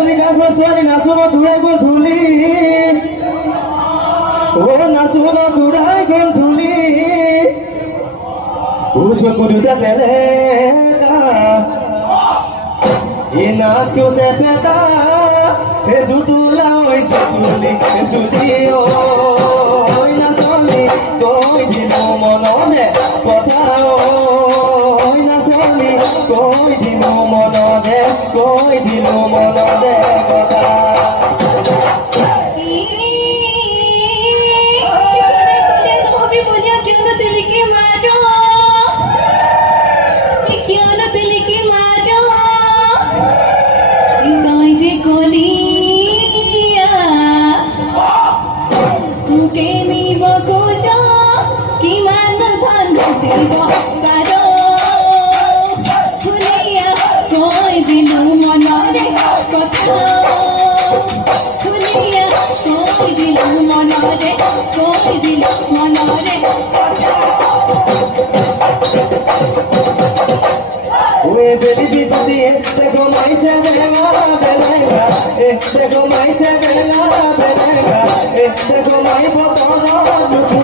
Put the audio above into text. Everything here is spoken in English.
ছোৱালী নাচোঁ দূৰাই গ'ল ধূলি নাচোঁ দূৰাই গ'ল ধূলি চকু দুটা তেলেকা নাচো চেপেটা জুতুলা জুতুলি চুলি নাচনি কৈ দিলো মনৰে কথা নাচনি কৈ দিলো মনৰে কথা Baby, te comáis a belega, te comáis a belega, te comáis a belega, te comáis a belega.